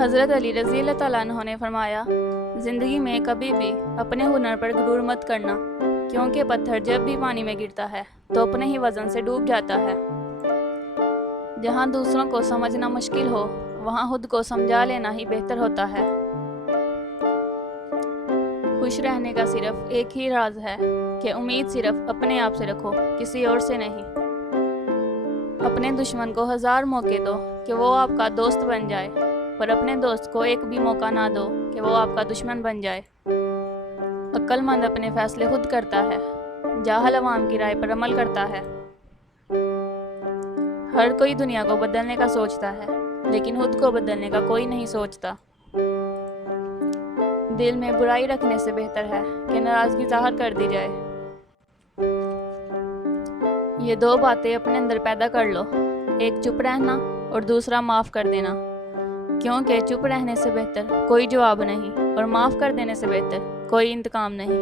حضرت علی رضی اللہ تعالیٰ عنہ نے فرمایا، زندگی میں کبھی بھی اپنے ہنر پر غرور مت کرنا، کیونکہ پتھر جب بھی پانی میں گرتا ہے تو اپنے ہی وزن سے ڈوب جاتا ہے۔ جہاں دوسروں کو سمجھنا مشکل ہو، وہاں خود کو سمجھا لینا ہی بہتر ہوتا ہے۔ خوش رہنے کا صرف ایک ہی راز ہے کہ امید صرف اپنے آپ سے رکھو، کسی اور سے نہیں۔ اپنے دشمن کو 1000 موقع دو کہ وہ آپ کا دوست بن جائے، پر اپنے دوست کو ایک بھی موقع نہ دو کہ وہ آپ کا دشمن بن جائے۔ عقل مند اپنے فیصلے خود کرتا ہے، جاہل عوام کی رائے پر عمل کرتا ہے۔ ہر کوئی دنیا کو بدلنے کا سوچتا ہے، لیکن خود کو بدلنے کا کوئی نہیں سوچتا۔ دل میں برائی رکھنے سے بہتر ہے کہ ناراضگی ظاہر کر دی جائے۔ یہ 2 باتیں اپنے اندر پیدا کر لو، ایک چپ رہنا اور دوسرا معاف کر دینا، کیونکہ چپ رہنے سے بہتر کوئی جواب نہیں اور معاف کر دینے سے بہتر کوئی انتقام نہیں۔